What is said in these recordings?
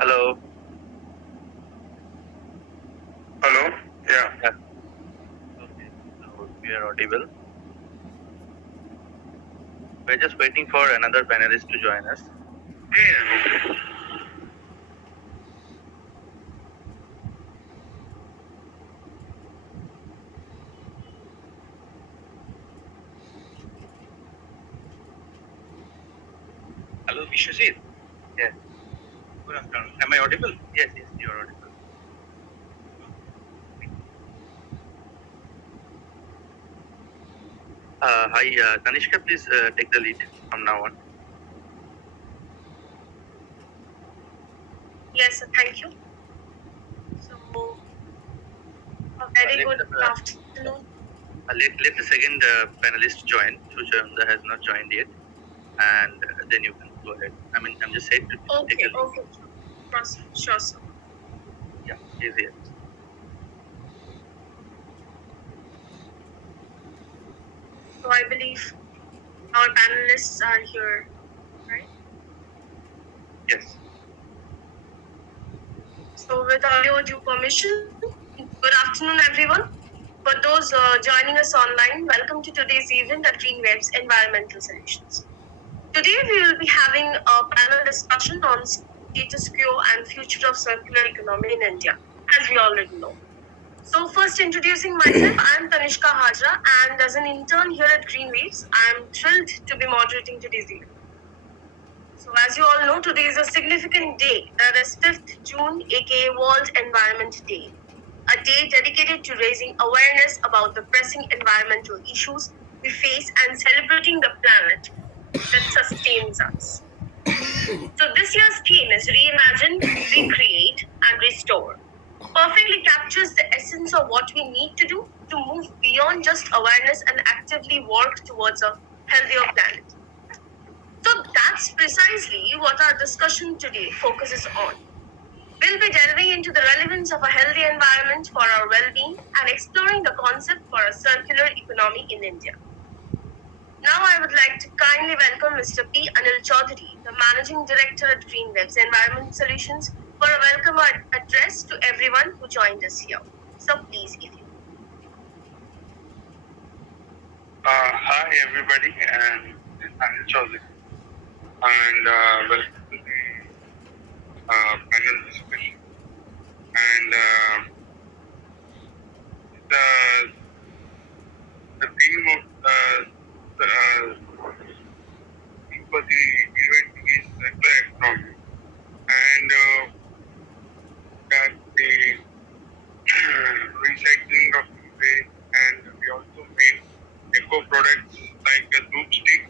Hello. Hello? Yeah. Yeah. Okay. So we are audible. We're just waiting for another panelist to join us. Yeah. Hello, Vishwajit. Yes. Good afternoon. Am I audible? Yes, yes, you're audible. Hi, Tanishka, please take the lead from now on. Yes, sir, thank you. So, a very good afternoon. Let the second panelist join. Sucharanda has not joined yet, and then you can go ahead. I mean, I'm just saying to take Okay, the lead. okay. Sure, sir. Yeah, he's here. So, I believe our panelists are here, right? Yes. So, with all your due permission, good afternoon, everyone. For those joining us online, welcome to today's event at Greenwaves Environmental Solutions. Today, we will be having a panel discussion on status quo and future of circular economy in India, as we already know. So, first introducing myself, I am Tanishka Hajra, and as an intern here at Greenwaves, I am thrilled to be moderating today's event. So, as you all know, today is a significant day, that is 5th June, aka World Environment Day, a day dedicated to raising awareness about the pressing environmental issues we face and celebrating the planet that sustains us. So, this year's theme is Reimagine, Recreate, and Restore. Perfectly captures the essence of what we need to do to move beyond just awareness and actively work towards a healthier planet. So that's precisely what our discussion today focuses on. We'll be delving into the relevance of a healthy environment for our well being and exploring the concept for a circular economy in India. Now, I would like to kindly welcome Mr. P. Anil Chaudhary, the Managing Director at Greenwaves Environment Solutions, for a welcome address to everyone who joined us here. So, please, if you Hi, everybody, and this is Anil Chaudhary. And welcome to the panel discussion. And the, the theme of for the event is circular economy. And that the recycling of waste, and we also made eco products like a loop stick,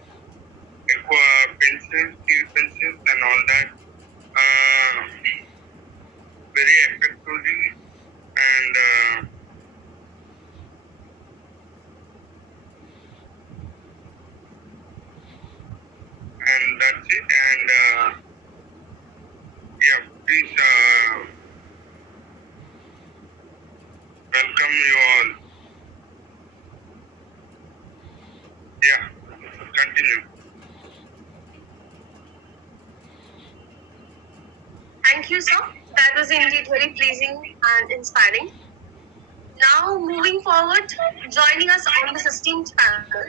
eco pencils, steel pencils, and all that very effectively. And that's it. And yeah, please welcome you all. Yeah, continue. thank you, sir. That was indeed very pleasing and inspiring. Now, moving forward, joining us on this esteemed panel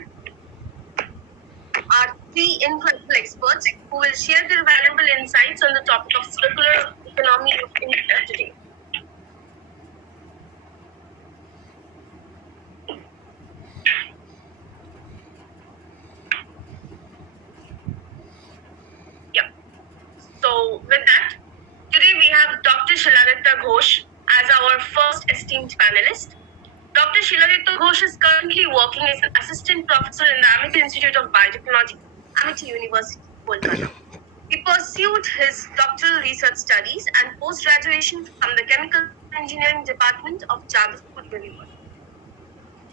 are three incredible experts who will share their valuable insights on the topic of circular economy in India today. Yep. So, with that, today we have Dr. Shiladitya Ghosh as our first esteemed panelist. Dr. Shiladitya Ghosh is currently working as an assistant professor in the Amity Institute of Biotechnology, Amity University, Kolkata. He pursued his doctoral research studies and post-graduation from the Chemical Engineering Department of Jadavpur University.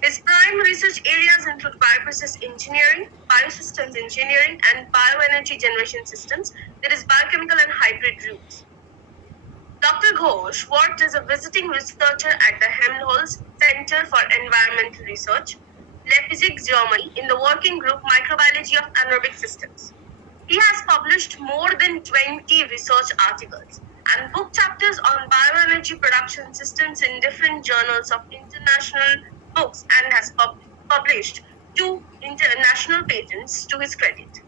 His prime research areas include bioprocess engineering, biosystems engineering, and bioenergy generation systems, that is, biochemical and hybrid routes. Dr. Ghosh worked as a visiting researcher at the Helmholtz Center for Environmental Research, Leipzig, Germany, in the working group Microbiology of Anaerobic Systems. He has published more than 20 research articles and book chapters on bioenergy production systems in different journals of international books and has published 2 international patents to his credit.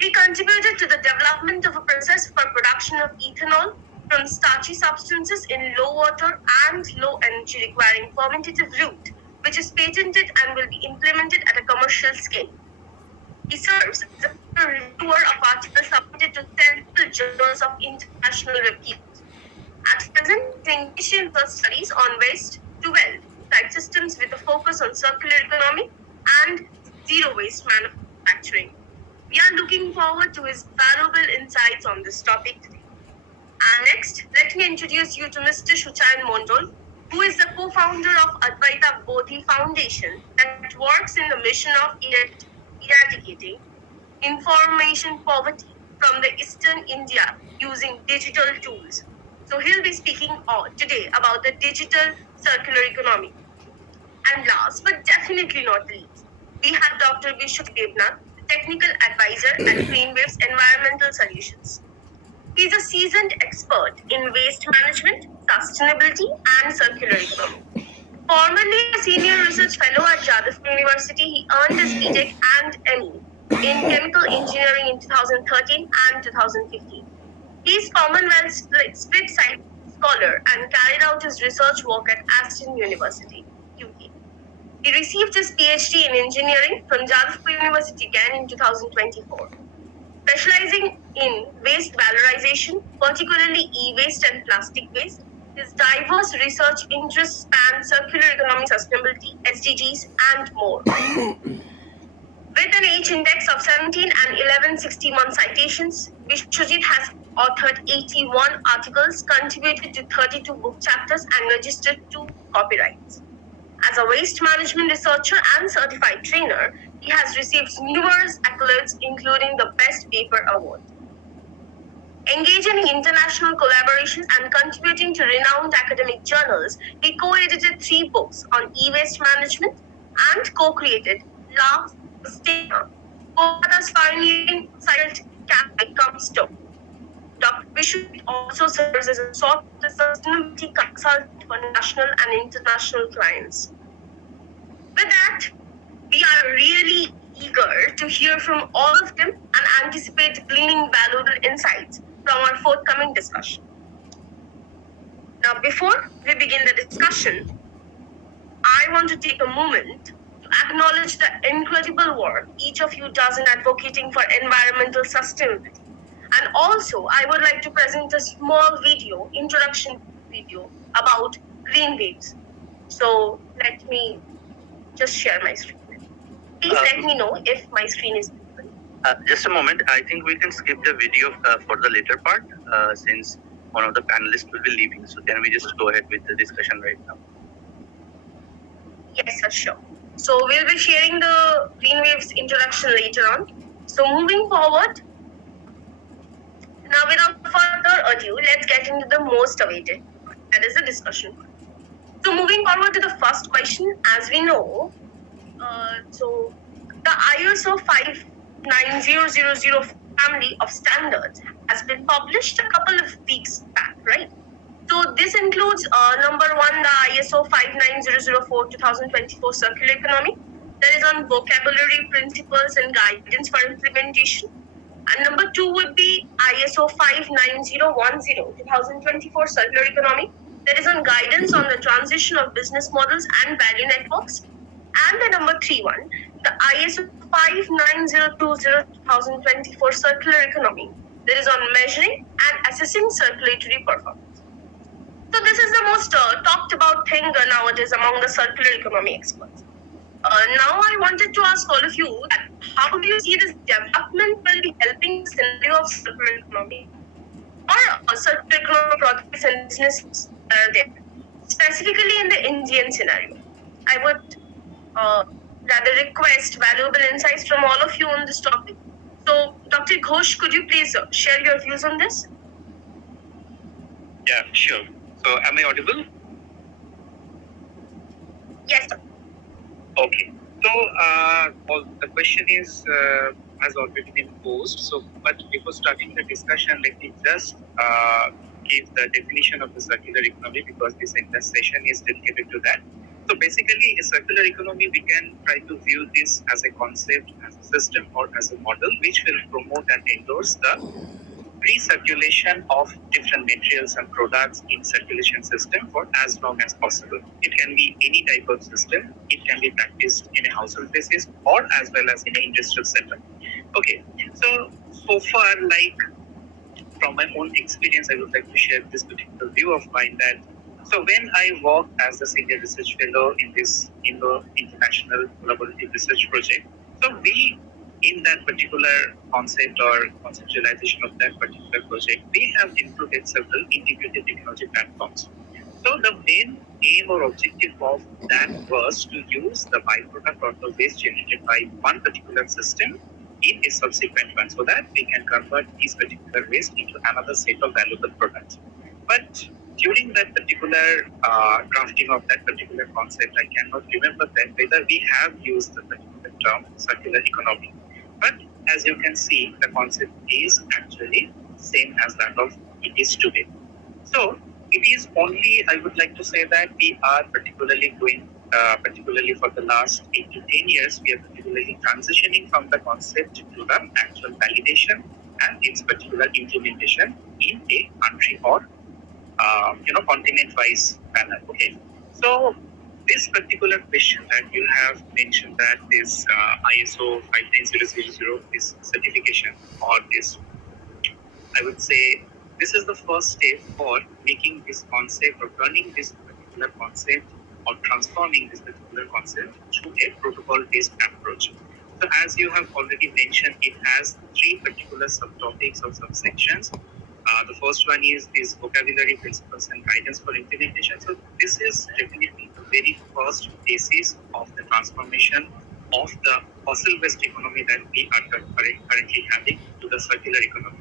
He contributed to the development of a process for production of ethanol from starchy substances in low water and low energy requiring fermentative route, which is patented and will be implemented at a commercial scale. He serves as a reviewer of articles submitted to several journals of international repute. At present, he is engaged in research studies on waste to wealth type systems with a focus on circular economy and zero waste manufacturing. We are looking forward to his valuable insights on this topic today. And next, let me introduce you to Mr. Shuchayan Mondol, who is the co-founder of Advaita Bodhi Foundation that works in the mission of eradicating information poverty from the Eastern India using digital tools. So he'll be speaking today about the digital circular economy. And last but definitely not least, we have Dr. Vishnu Devnath, technical advisor at Greenwaves Environmental Solutions. He is a seasoned expert in waste management, sustainability, and circular economy. Formerly a senior research fellow at Jadavpur University, he earned his BTech and ME in chemical engineering in 2013 and 2015. He is Commonwealth Split Site Scholar and carried out his research work at Aston University, UK. He received his PhD in engineering from Jadavpur University again in 2024. Specializing in waste valorization, particularly e-waste and plastic waste, his diverse research interests span circular economy, sustainability, SDGs, and more. With an H index of 17 and 1161 citations, Vishwajit has authored 81 articles, contributed to 32 book chapters, and registered 2 copyrights. As a waste management researcher and certified trainer, he has received numerous accolades, including the Best Paper Award. Engaging in international collaborations and contributing to renowned academic journals, he co-edited 3 books on e-waste management and co-created La Stena, Kolkata's pioneering site Capstone. Dr. Vishnu also serves as a software sustainability consultant for national and international clients. With that, we are really eager to hear from all of them and anticipate gleaning valuable insights from our forthcoming discussion. Now, before we begin the discussion, I want to take a moment to acknowledge the incredible work each of you does in advocating for environmental sustainability. And also, I would like to present a small video, introduction video about Greenwaves. So let me just share my screen. Please let me know if my screen is visible. Just a moment. I think we can skip the video for the later part since one of the panelists will be leaving. So can we just go ahead with the discussion right now? Yes, sir, sure. So we'll be sharing the Greenwaves introduction later on. So moving forward, now without further ado, let's get into the most awaited, that is the discussion. So moving forward to the first question, as we know, so the ISO 59000 family of standards has been published a couple of weeks back, right? So this includes number 1, the ISO 59004 2024 Circular Economy, that is on vocabulary, principles, and guidance for implementation. And number 2 would be ISO 59010 2024 Circular Economy, that is on guidance on the transition of business models and value networks. And the number 3 one, the ISO 59020 2024 Circular Economy, that is on measuring and assessing circulatory performance. So this is the most talked about thing nowadays among the circular economy experts. Now I wanted to ask all of you, how do you see this development will be helping the scenario of circular economy or circular economy projects and businesses there, specifically in the Indian scenario? I would rather request valuable insights from all of you on this topic. So, Dr. Ghosh, could you please share your views on this? Yeah, sure. So, am I audible? Yes, sir. Okay. So, the question is has already been posed. So, but before starting the discussion, let me just give the definition of the circular economy because this entire session is dedicated to that. So basically, a circular economy, we can try to view this as a concept, as a system, or as a model which will promote and endorse the recirculation of different materials and products in circulation system for as long as possible. It can be any type of system. It can be practiced in a household basis or as well as in an industrial setup. Okay, so far, like from my own experience, I would like to share this particular view of mine that so when I worked as a senior research fellow in this International Collaborative Research Project, so we in that particular concept or conceptualization of that particular project, we have included several integrated technology platforms. So the main aim or objective of that was to use the byproduct or the waste generated by one particular system in a subsequent one so that we can convert these particular waste into another set of valuable products. But during that particular drafting of that particular concept, I cannot remember then whether we have used the particular term circular economy. But as you can see, the concept is actually same as that of it is today. So it is only, I would like to say that we are particularly going, particularly for the last 8 to 10 years, we are particularly transitioning from the concept to the actual validation and its particular implementation in a country or continent-wise manner. Okay, so this particular question that you have mentioned that this ISO 59000, this certification or this, I would say this is the first step for making this concept or turning this particular concept or transforming this particular concept to a protocol-based approach. So as you have already mentioned, it has three particular subtopics or subsections. The first one is this vocabulary principles and guidance for implementation. So this is definitely the very first basis of the transformation of the fossil-based economy that we are currently having to the circular economy.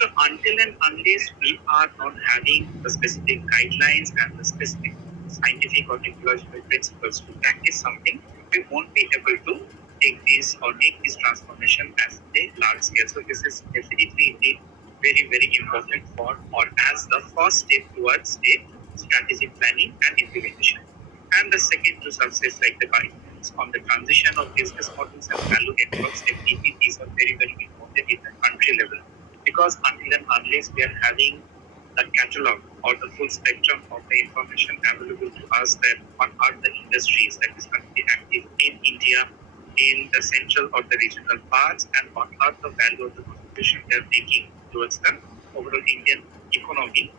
So until and unless we are not having the specific guidelines and the specific scientific or technological principles to practice something, we won't be able to take this or make this transformation as a large scale. So this is definitely indeed very, very important for or as the first step towards a strategic planning and implementation. And the second to success, like the guidelines on the transition of business models and value networks, definitely these are very, very important in the country level. Because until and unless we are having the catalog or the full spectrum of the information available to us that what are the industries that is currently active in India, in the central or the regional parts, and what are the value of the contribution they are making towards the overall Indian economy,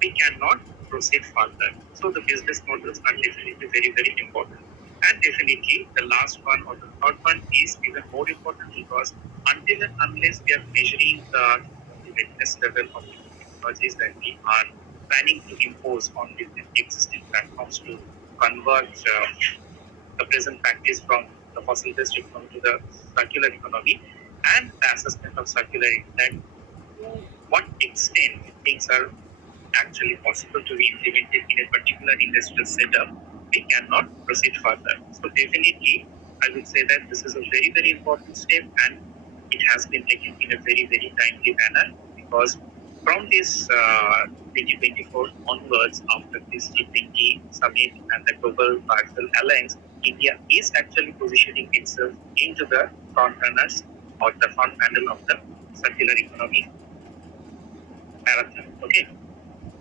we cannot proceed further. So the business models are definitely very, very important. And definitely the last one or the third one is even more important because until and unless we are measuring the readiness level of the technologies that we are planning to impose on the existing platforms to convert the present practice from the fossil-based economy to the circular economy and the assessment of circularity that to what extent things are actually possible to be implemented in a particular industrial setup, we cannot proceed further. So definitely, I would say that this is a very, very important step and it has been taken in a very, very timely manner because from this 2024 onwards, after this G20 summit and the Global Biofuel Alliance, India is actually positioning itself into the front runners or the front panel of the circular economy marathon. Okay.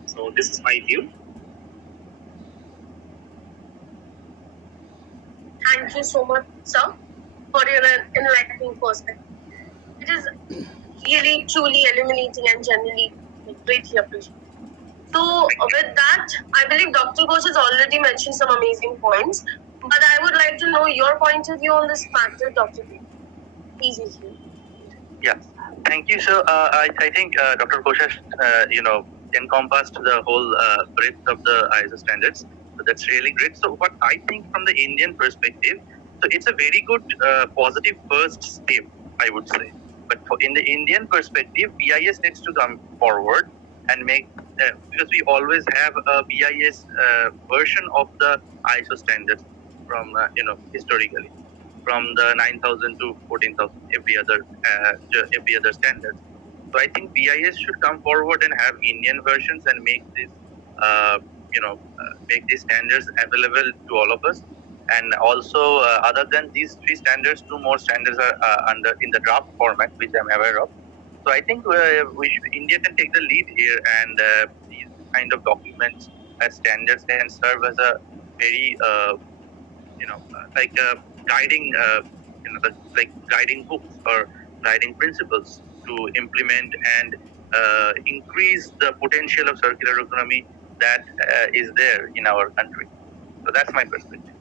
So this is my view. Thank you so much, sir, for your enlightening perspective. It is really, truly illuminating and genuinely greatly appreciated. So, with that, I believe Dr. Ghosh has already mentioned some amazing points, but I would like to know your point of view on this matter, Dr. Ghosh. Please, Yeah, thank you. So I think Dr. Ghosh has encompassed the whole breadth of the ISO standards. So that's really great. So what I think from the Indian perspective, so it's a very good positive first step, I would say. But in the Indian perspective, BIS needs to come forward and make because we always have a BIS version of the ISO standards from historically. from the 9,000 to 14,000 every other standard. So I think BIS should come forward and have Indian versions and make this, make these standards available to all of us. And also, other than these three standards, two more standards are under in the draft format, which I'm aware of. So I think India can take the lead here, and these kind of documents as standards can serve as a very, like a guiding, like guiding books or guiding principles to implement and increase the potential of circular economy that is there in our country. So that's my perspective.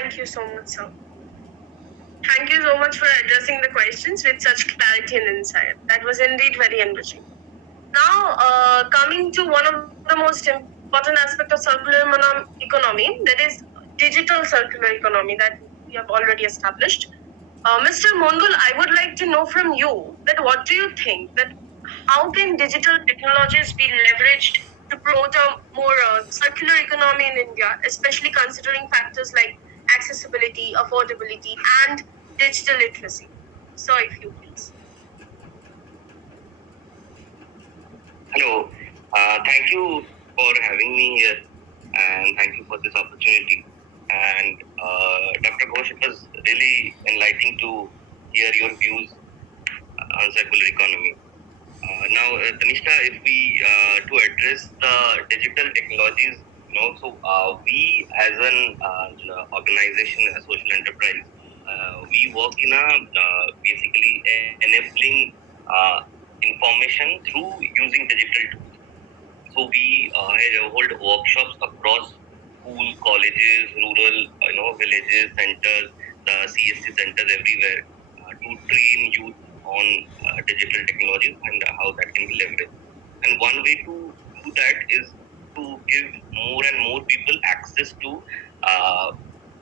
Thank you so much, sir. Thank you so much for addressing the questions with such clarity and insight. That was indeed very enriching. Now, coming to one of the most important aspects of circular economy, that is digital circular economy that we have already established. Mr. Mongul, I would like to know from you that what do you think that how can digital technologies be leveraged to promote a more circular economy in India, especially considering factors like accessibility, affordability, and digital literacy? So, if you please. Hello, thank you for having me here, and thank you for this opportunity. And Dr. Ghosh, it was really enlightening to hear your views on circular economy. Now, Tanishka, if we to address the digital technologies, we as an organization, a social enterprise, we work in a basically enabling information through using digital tools. So we hold workshops across school, colleges, rural, villages, centers, the CSC centers everywhere to train youth on digital technologies and how that can be leveraged. And one way to do that is to give more and more people access to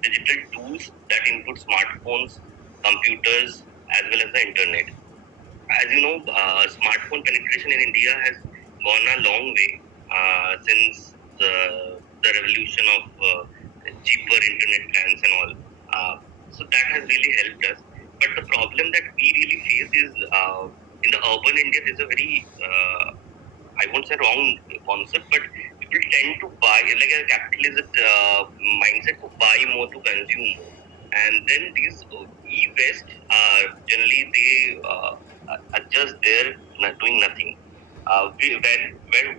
digital tools that include smartphones, computers, as well as the internet. As you know, smartphone penetration in India has gone a long way since the revolution of cheaper internet plans and all. So that has really helped us. But the problem that we really face is in the urban India, there's a very I won't say wrong concept, but people tend to buy like a capitalist mindset to buy more to consume more, and then these e-waste generally they are just there doing nothing. Where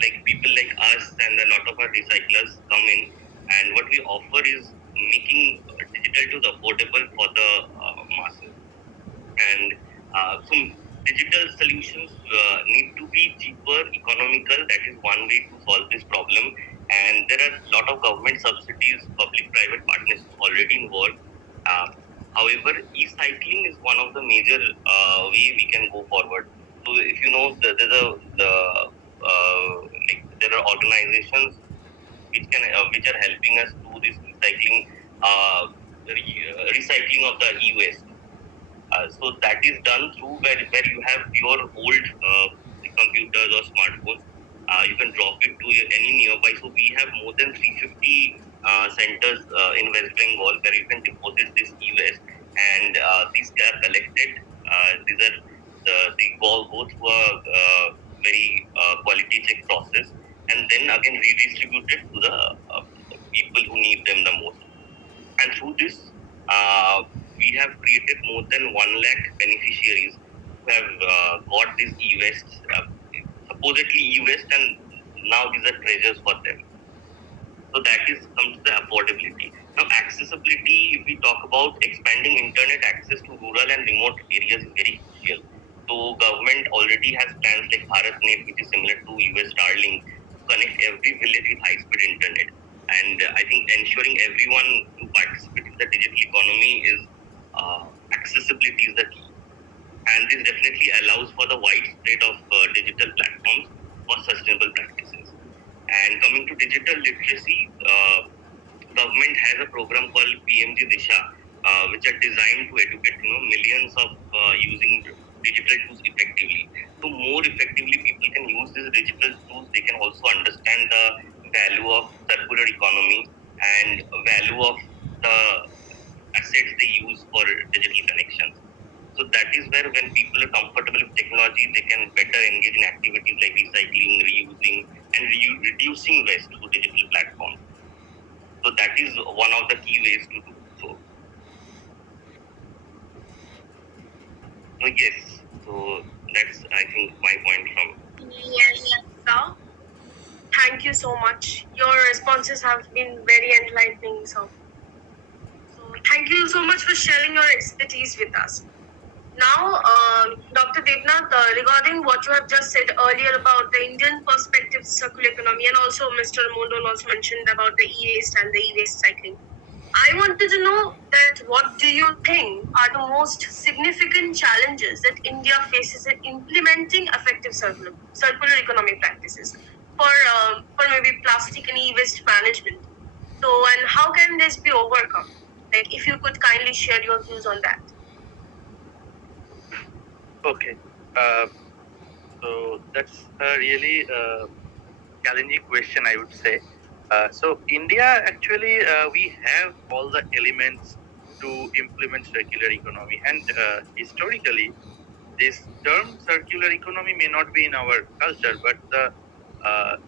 like people like us and a lot of our recyclers come in, and what we offer is making digital tools affordable for the masses. And so digital solutions need to be cheaper, economical. That is one way to solve this problem. And there are a lot of government subsidies, public-private partnerships already involved. However, e-cycling is one of the major way we can go forward. So if you know, there are organizations which are helping us do this recycling of the e-waste. So that is done through where you have your old computers or smartphones. You can drop it to any nearby. So we have more than 350 centers in West Bengal where you can deposit this e-waste, and these are collected. These are they go through a very quality check process, and then again redistributed to the people who need them the most. And through this, we have created more than 1 lakh beneficiaries who have got these e-waste, supposedly e-waste, and now these are treasures for them. So that is comes to the affordability. Now, accessibility, if we talk about expanding internet access to rural and remote areas is very crucial. So government already has plans like BharatNet, which is similar to US Starlink, to connect every village with high-speed internet. And I think ensuring everyone to participate in the digital economy is accessibility is the key. And this definitely allows for the widespread of digital platforms for sustainable practices. And coming to digital literacy, government has a program called PMG Disha, which are designed to educate millions of using digital tools effectively. So more effectively, people can use these digital tools. They can also understand the value of circular reducing waste through digital platforms. So that is one of the key ways to do so. So yes, so that's I think my point from. Yes, sir. Thank you so much. Your responses have been very enlightening, sir. So thank you so much for sharing your expertise with us. Now, Dr. Devnath, regarding what you have just said earlier about the Indian perspective circular economy, and also Mr. Mondol also mentioned about the e-waste and the e-waste cycling. I wanted to know that what do you think are the most significant challenges that India faces in implementing effective circular economic practices for maybe plastic and e-waste management? So, and how can this be overcome? Like, if you could kindly share your views on that. Okay. Uh, so that's a really challenging question, I would say. So India actually we have all the elements to implement circular economy, and historically, this term circular economy may not be in our culture, but the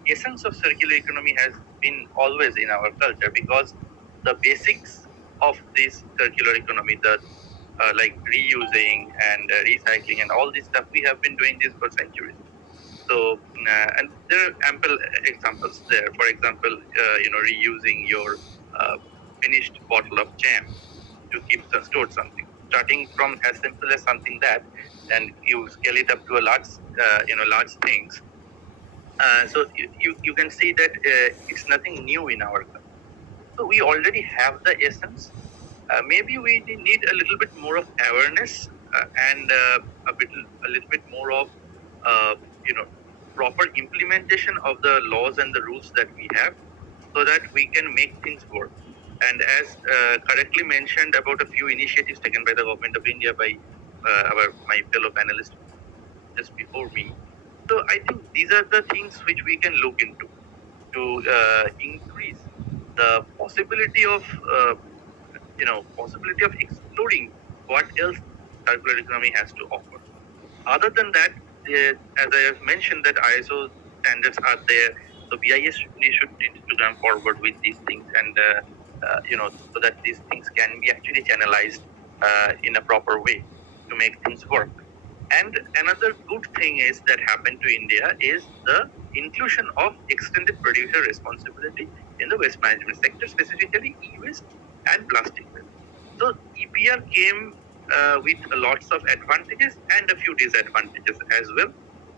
essence of circular economy has been always in our culture, because the basics of this circular economy, the like reusing and recycling and all this stuff, we have been doing this for centuries. So, and there are ample examples there. For example, reusing your finished bottle of jam to keep stored something, starting from as simple as something that, and you scale it up to a large things. So you can see that it's nothing new in our country. So we already have the essence. Maybe we need a little bit more of awareness and a little bit more of uh, you know proper implementation of the laws and the rules that we have, so that we can make things work. And as correctly mentioned about a few initiatives taken by the government of India by my fellow panelists just before me. So I think these are the things which we can look into to increase the possibility of exploring what else circular economy has to offer. Other than that, as I have mentioned, that ISO standards are there, so BIS need to come forward with these things, and so that these things can be actually channelized in a proper way to make things work. And another good thing is that happened to India is the inclusion of extended producer responsibility in the waste management sector, specifically e-waste and plastic waste. So EPR came with lots of advantages and a few disadvantages as well.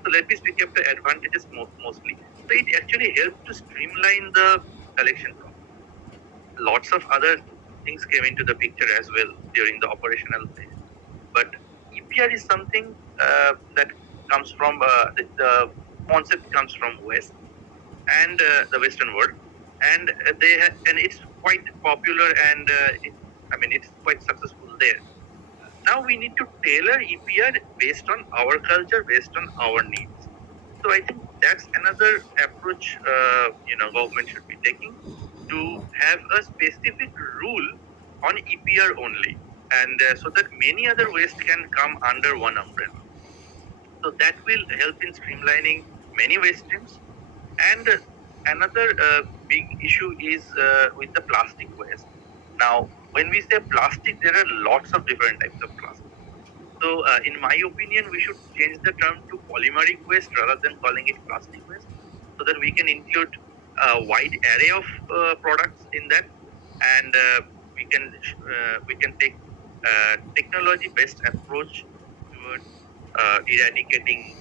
So let me speak of the advantages mostly. So it actually helped to streamline the collection process. Lots of other things came into the picture as well during the operational phase. But EPR is something that comes from the concept comes from West and the Western world, and and it's quite popular, and it's quite successful there. Now we need to tailor EPR based on our culture, based on our needs. So I think that's another approach government should be taking, to have a specific rule on EPR only, and so that many other waste can come under one umbrella. So that will help in streamlining many waste streams. And another big issue is with the plastic waste. Now, when we say plastic, there are lots of different types of plastic. So, in my opinion, we should change the term to polymeric waste rather than calling it plastic waste, so that we can include a wide array of products in that, and we can take technology-based approach towards eradicating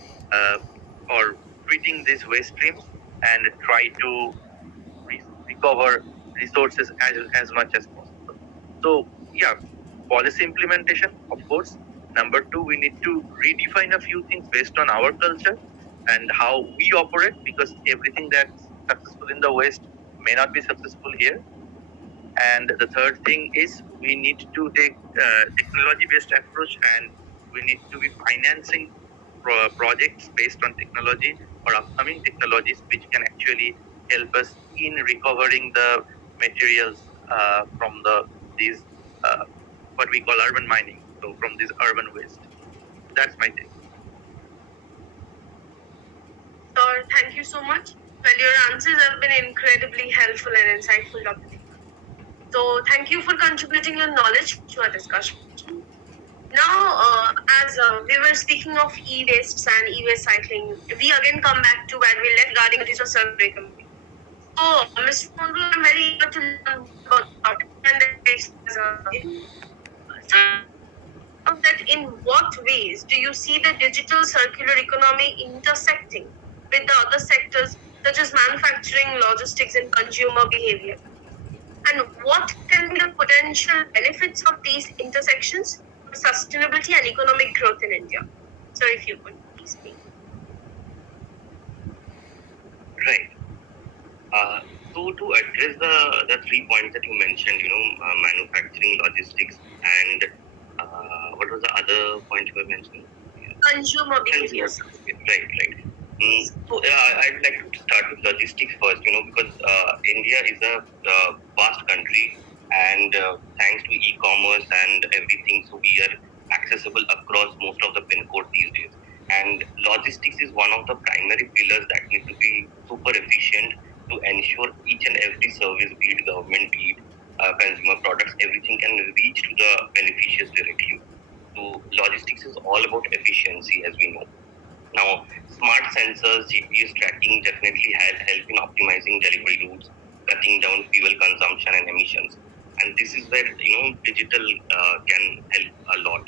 or treating these waste streams, and try to recover resources as much as possible. So, yeah, policy implementation, of course. Number two, we need to redefine a few things based on our culture and how we operate, because everything that's successful in the West may not be successful here. And the third thing is we need to take technology-based approach, and we need to be financing projects based on technology or upcoming technologies which can actually help us in recovering the materials from these what we call urban mining. So from this urban waste. That's my take. Sir, thank you so much. Well, your answers have been incredibly helpful and insightful, Dr. So, thank you for contributing your knowledge to our discussion. Now, as we were speaking of e-wastes and e-waste cycling, we again come back to where we left regarding the of circular economy. So, Mr. Monroe, I'm very eager to learn about and the waste as that in what ways do you see the digital circular economy intersecting with the other sectors such as manufacturing, logistics, and consumer behavior? And what can be the potential benefits of these intersections for sustainability and economic growth in India? So, if you could please speak. Right. To address the 3 points that you mentioned, manufacturing, logistics, and what was the other point you were mentioning? Consumer behavior. Right. I'd like to start with logistics first, because India is a vast country, and thanks to e-commerce and everything, so we are accessible across most of the pin code these days. And logistics is one of the primary pillars that need to be super efficient to ensure each and every service, be it government, be it consumer products, everything can reach to the beneficiaries directly. So logistics is all about efficiency, as we know. Now, smart sensors, GPS tracking definitely help in optimizing delivery routes, cutting down fuel consumption and emissions. And this is where digital can help a lot.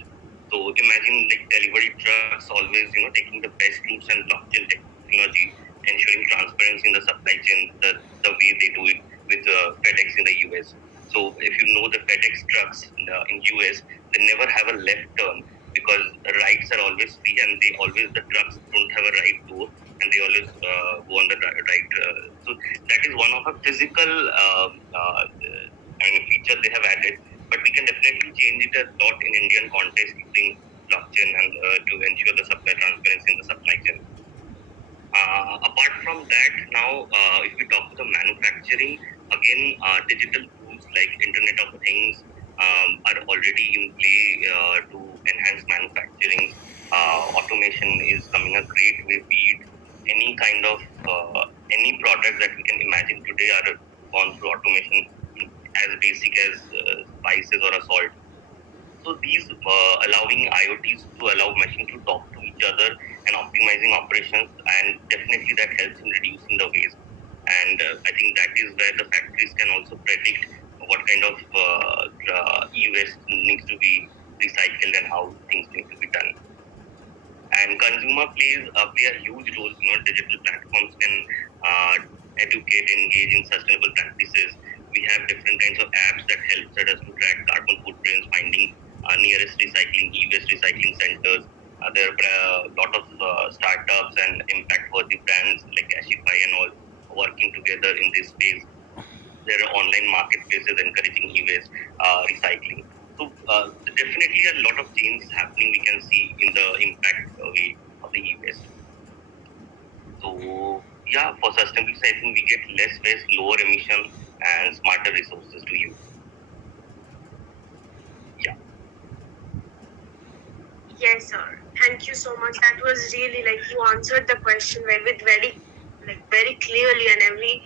So imagine like delivery trucks always taking the best routes and blockchain technology, ensuring transparency in the supply chain, the way they do it with FedEx in the US. So if you know the FedEx trucks in US, they never have a left turn because the rights are always free and the trucks don't have a right to, and they always go on the right. So that is one of a physical feature they have added, but we can definitely change it a lot in Indian context using blockchain and to ensure the supply transparency in the supply chain. Apart from that, now if we talk to the manufacturing, again, digital tools like Internet of Things are already in play to enhance manufacturing. Automation is coming a great way. Be it any kind of any product that we can imagine today are gone through automation, as basic as spices or a salt. So these allowing IoTs to allow machines to talk to each other and optimizing operations, and definitely that helps in reducing the waste. And I think that is where the factories can also predict what kind of e-waste needs to be recycled and how things need to be done. And consumer play a huge role. Digital platforms can educate, engage in sustainable practices. We have different kinds of apps that help us to track carbon footprints, finding nearest recycling, e-waste recycling centers. There are a lot of startups and impact-worthy brands like Ashify and all working together in this space. There are online marketplaces encouraging e-waste recycling. So definitely a lot of change happening we can see in the impact way of the e-waste. So yeah, for sustainability, I think we get less waste, lower emission, and smarter resources to use. Yeah. Yes, sir. Thank you so much. That was really like you answered the question with very clearly, and every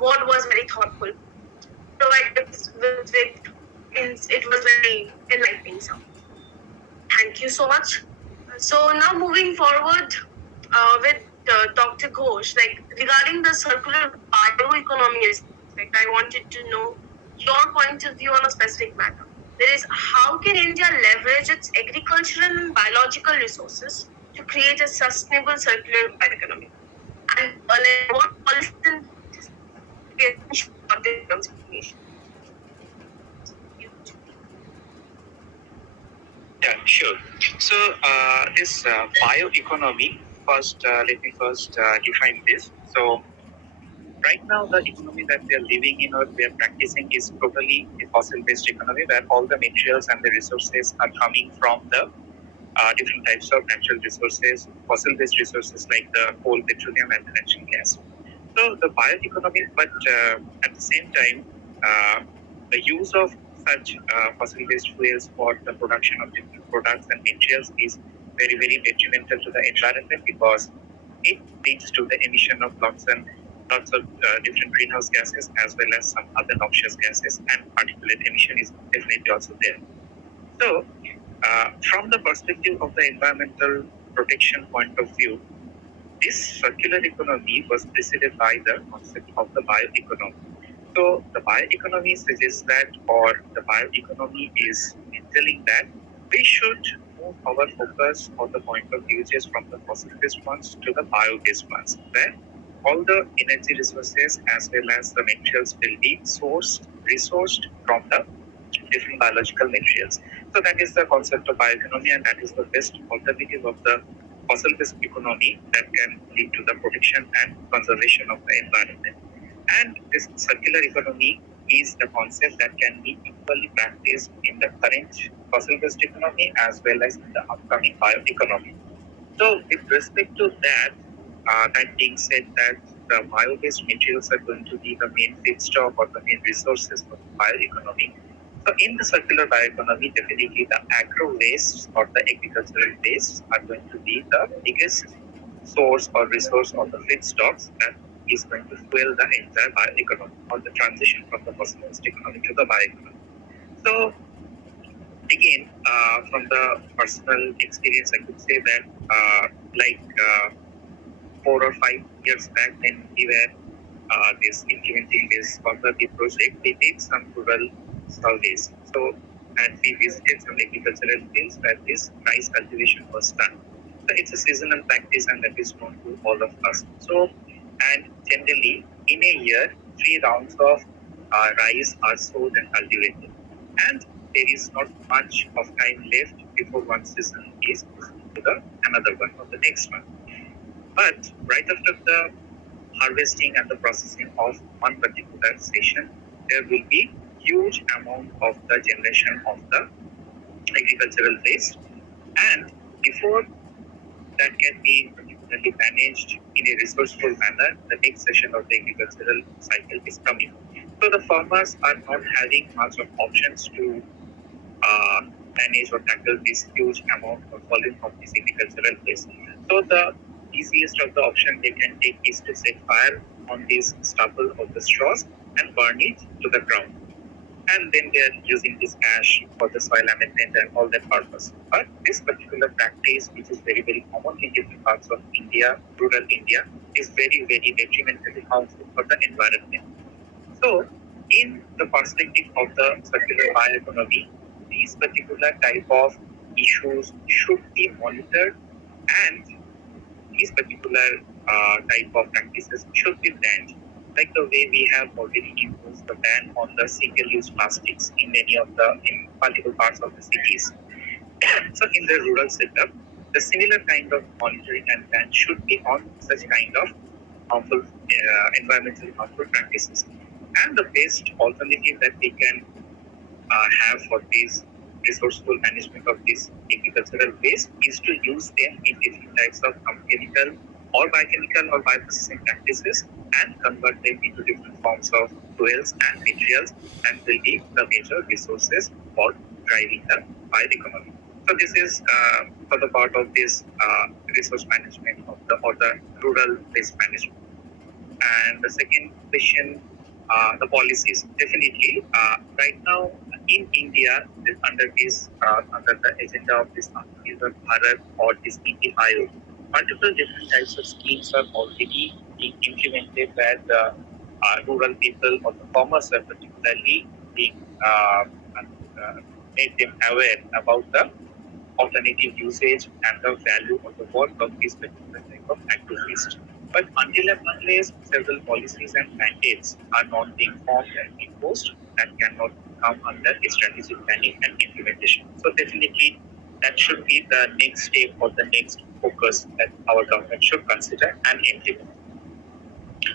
word was very thoughtful. Provided with it was very enlightening. So thank you so much. So now moving forward with Dr. Ghosh, like regarding the circular bioeconomy aspect, I wanted to know your point of view on a specific matter. There is how can India leverage its agricultural and biological resources to create a sustainable circular bioeconomy? And like, what policies and practices for this transformation? Yeah, sure. So this bioeconomy, first, let me first define this. So right now, the economy that we are living in or we are practicing is totally a fossil-based economy where all the materials and the resources are coming from the different types of natural resources, fossil-based resources like the coal, petroleum, and the natural gas. So the bioeconomy, but at the same time, the use of such fossil-based fuels for the production of different products and materials is very, very detrimental to the environment because it leads to the emission of lots of different greenhouse gases as well as some other noxious gases, and particulate emission is definitely also there. So, from the perspective of the environmental protection point of view, this circular economy was preceded by the concept of the bioeconomy. So the bioeconomy suggests that, or the bioeconomy is telling that we should move our focus or the point of usage from the fossil-based ones to the bio-based ones, where all the energy resources as well as the materials will be resourced from the different biological materials. So that is the concept of bioeconomy, and that is the best alternative of the fossil-based economy that can lead to the protection and conservation of the environment. And this circular economy is the concept that can be equally practiced in the current fossil-based economy as well as in the upcoming bioeconomy. So, with respect to that, that being said, that the bio-based materials are going to be the main feedstock or the main resources for the bioeconomy. So, in the circular bioeconomy, definitely the agro waste or the agricultural waste are going to be the biggest source or resource of the feedstocks that is going to fuel the entire bioeconomy or the transition from the fossil-based economy to the bioeconomy. So, again, from the personal experience, I could say that, like 4 or 5 years back, when we were implementing this Bangladesh project, we did some rural surveys. So, and we visited some agricultural fields where this rice cultivation was done. So, it's a seasonal practice, and that is known to all of us. So, and generally, in a year, 3 rounds of rice are sowed and cultivated, and there is not much of time left before one season is to the another one or the next one. But right after the harvesting and the processing of one particular session, there will be huge amount of the generation of the agricultural waste, and before that can be particularly managed in a resourceful manner, the next session of the agricultural cycle is coming. So the farmers are not having much of options to manage or tackle this huge amount of volume of this agricultural waste. So the easiest of the option they can take is to set fire on this stubble of the straws and burn it to the ground. And then they are using this ash for the soil amendment and all that purpose. But this particular practice, which is very, very common in different parts of India, rural India, is very, very detrimentally harmful for the environment. So, in the perspective of the circular bioeconomy, these particular type of issues should be monitored, and these particular type of practices should be banned. Like the way we have already imposed the ban on the single-use plastics in in multiple parts of the cities. So in the rural setup, the similar kind of monitoring and ban should be on such kind of harmful, environmentally harmful practices. And the best alternative that we can have for this resourceful management of this agricultural waste is to use them in different types of chemical or biochemical or bioprocessing practices and convert them into different forms of fuels and materials, and will be the major resources for driving the bioeconomy. So this is for the part of this resource management of the or the rural waste management. And the second question, the policies. Definitely, right now in India, under under the agenda of this Atmanirbhar Bharat or this Niti Aayog, multiple different types of schemes are already being implemented where the rural people or the farmers are particularly being made them aware about the alternative usage and the value of the work of this particular type of agro waste. But until and unless several policies and mandates are not being formed and imposed, that cannot come under a strategic planning and implementation. So definitely that should be the next step or the next focus that our government should consider and implement.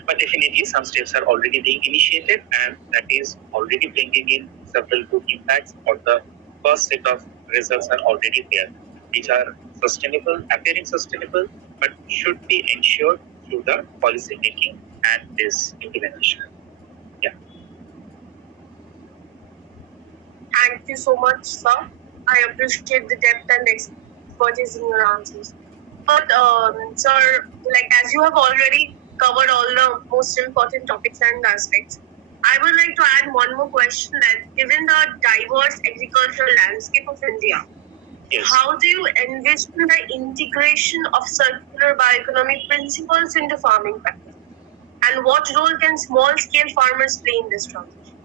But definitely some steps are already being initiated, and that is already bringing in several good impacts, or the first set of results are already there, which are sustainable, appearing sustainable, but should be ensured through the policy making and this implementation. Yeah. Thank you so much, sir. I appreciate the depth and expertise in your answers. But, sir, like as you have already covered all the most important topics and aspects, I would like to add one more question that given the diverse agricultural landscape of India, Yes. how do you envision the integration of circular bioeconomic principles into farming practice? And what role can small scale farmers play in this transition?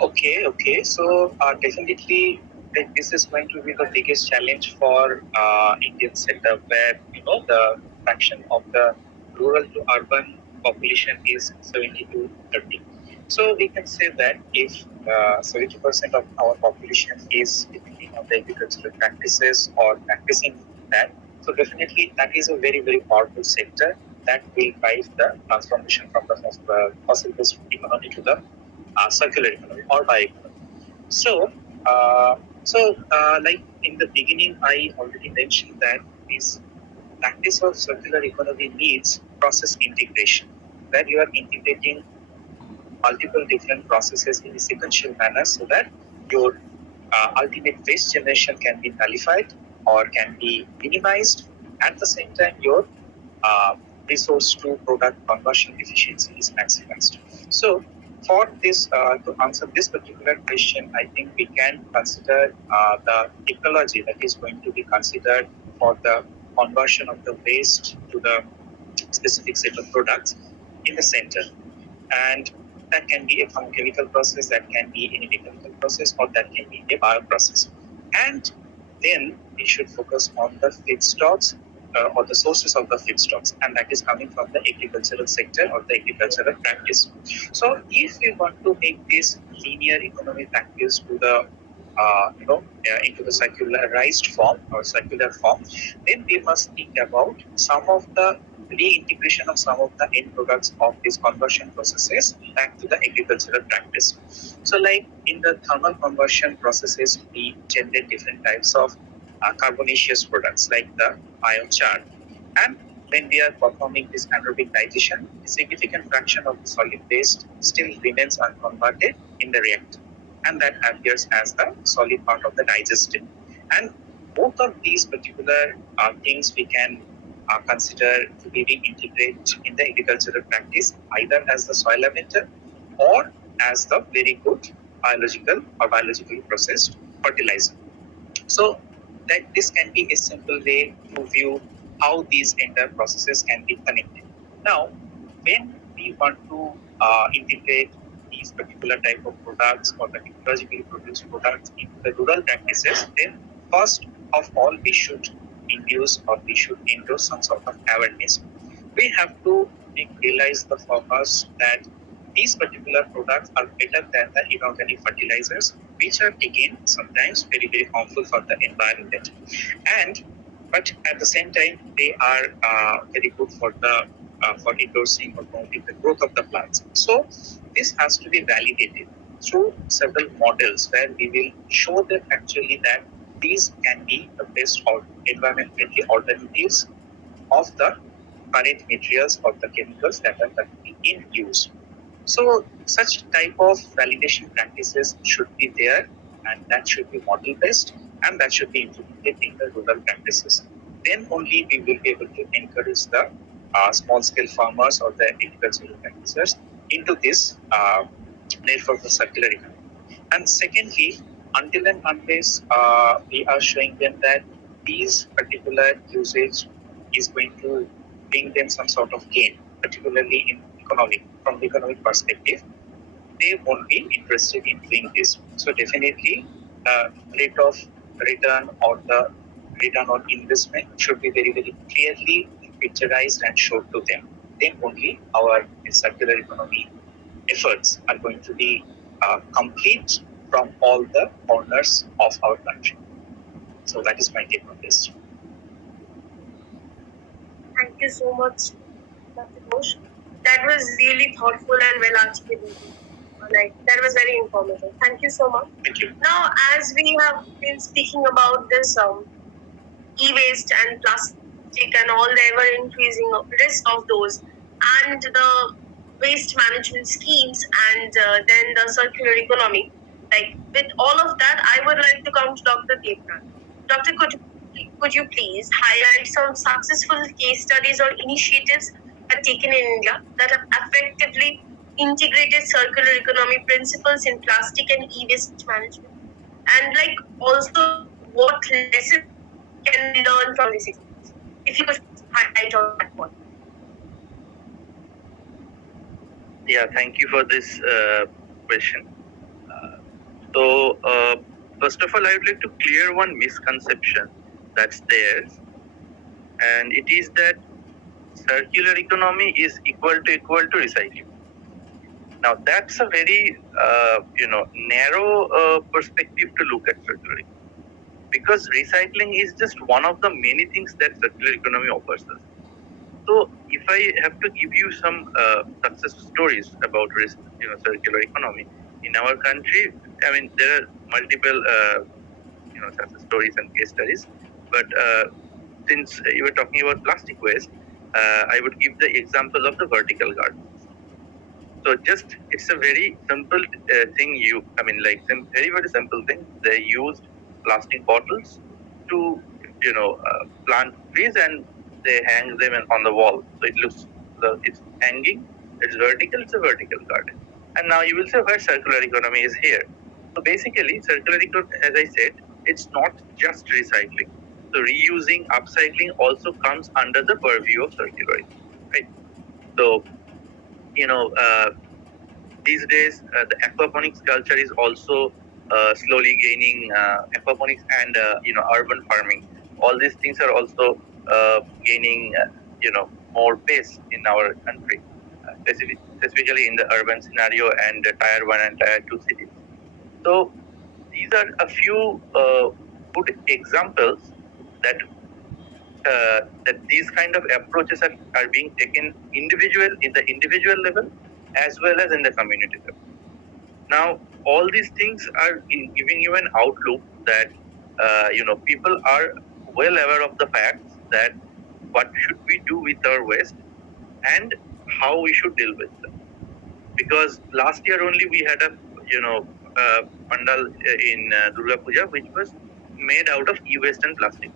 Okay. So definitely, this is going to be the biggest challenge for Indian setup, where the fraction of the rural to urban population is 70 to 30. So we can say that if 70% of our population is depending on the agricultural practices or practicing that, so definitely that is a very powerful sector that will drive the transformation from the fossil-based economy to the circular economy or bioeconomy. So, like in the beginning, I already mentioned that this practice of circular economy needs process integration, where you are integrating multiple different processes in a sequential manner so that your ultimate waste generation can be nullified or can be minimized. At the same time, your resource to product conversion efficiency is maximized. So, for this, to answer this particular question, I think we can consider the technology that is going to be considered for the conversion of the waste to the specific set of products in the center. And that can be a chemical process, that can be any mechanical process, or that can be a bioprocess. And then we should focus on the feedstocks or the sources of the feedstocks, and that is coming from the agricultural sector or the agricultural practice. So, if we want to make this linear economic practice to the into the circularized form or circular form, then we must think about some of the reintegration of some of the end products of these conversion processes back to the agricultural practice. So, like in the thermal conversion processes, we generate different types of carbonaceous products like the biochar. And when we are performing this anaerobic digestion, a significant fraction of the solid waste still remains unconverted in the reactor, and that appears as the solid part of the digestive. And both of these particular things we can consider to be integrated in the agricultural practice either as the soil amendment or as the very good biological or biologically processed fertilizer. So that this can be a simple way to view how these entire processes can be connected. Now, when we want to integrate these particular type of products or the technologically produced products into the rural practices, then first of all we should induce or we should endorse some sort of awareness. We have to make realize the farmers that these particular products are better than the inorganic fertilizers, which are again sometimes very harmful for the environment. And but at the same time, they are very good for the for endorsing or promoting the growth of the plants. So this has to be validated through several models where we will show them actually that these can be the best or environmentally alternatives of the current materials or the chemicals that are currently in use. So such type of validation practices should be there, and that should be model based, and that should be implemented in the rural practices. Then only we will be able to encourage the small scale farmers or the agricultural practitioners into this network of circular economy. And secondly, until and unless we are showing them that these particular usage is going to bring them some sort of gain, particularly in economic, from the economic perspective, they won't be interested in doing this. So definitely, rate of return or the return on investment should be very clearly picturized and shown to them. Then only our circular economy efforts are going to be complete from all the corners of our country. So that is my take on this. Thank you so much, Dr. Ghosh. That was really thoughtful and well articulated. Like that was very informative. Thank you so much. Thank you. Now, as we have been speaking about this e-waste and plastic and all the ever increasing risk of those, and the waste management schemes, and then the circular economy. Like with all of that, I would like to come to Dr. Devnath. Doctor, could you could you please highlight some successful case studies or initiatives that are taken in India that have effectively integrated circular economy principles in plastic and e-waste management? And like also what lessons can we learn from this experience? If you could highlight on that point. Yeah, thank you for this question. So, first of all, I would like to clear one misconception that's there, and it is that circular economy is equal to recycling. Now, that's a very narrow perspective to look at circular economy, because recycling is just one of the many things that circular economy offers us. So, if I have to give you some success stories about circular economy in our country, I mean there are multiple success stories and case studies. But since you were talking about plastic waste, I would give the example of the vertical gardens. So just it's a very simple thing. Very simple thing. They used plastic bottles to plant trees, and they hang them on the wall. So it looks it's hanging. It's vertical. It's a vertical garden. And now you will say where circular economy is here. So basically, circular economy, as I said, it's not just recycling. So reusing, upcycling also comes under the purview of circular economy, right? So these days the aquaponics culture is also slowly gaining aquaponics and urban farming. All these things are also gaining more pace in our country, specifically in the urban scenario and the tier 1 and tier 2 cities. So these are a few good examples that these kind of approaches are being taken in the individual level as well as in the community level. Now, all these things are giving you an outlook that people are well aware of the facts that what should we do with our waste and how we should deal with them. Because last year only we had a pandal in Durga Puja which was made out of e-waste and plastic.